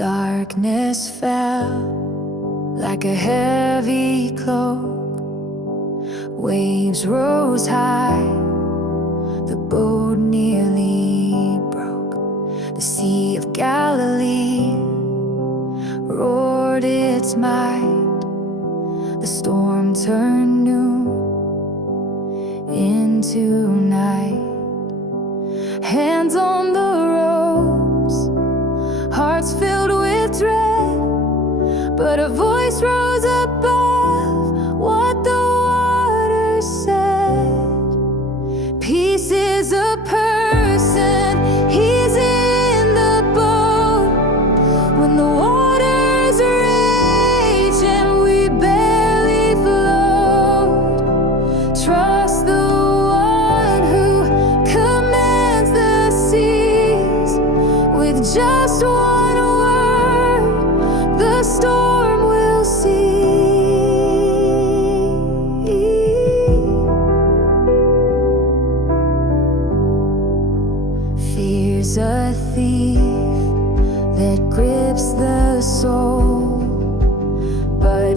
Darkness fell like a heavy cloak. Waves rose high, the boat nearly broke. The Sea of Galilee roared its might. The storm turned noon into night. Hands on the ropes, hearts filled with dread, but a voice rose above what the water said. Peace is a person, he's in the boat. When the waters rage and we barely float, trust the one who commands the seas. With just one word, the storm will cease. Fear's a thief that grips the soul, but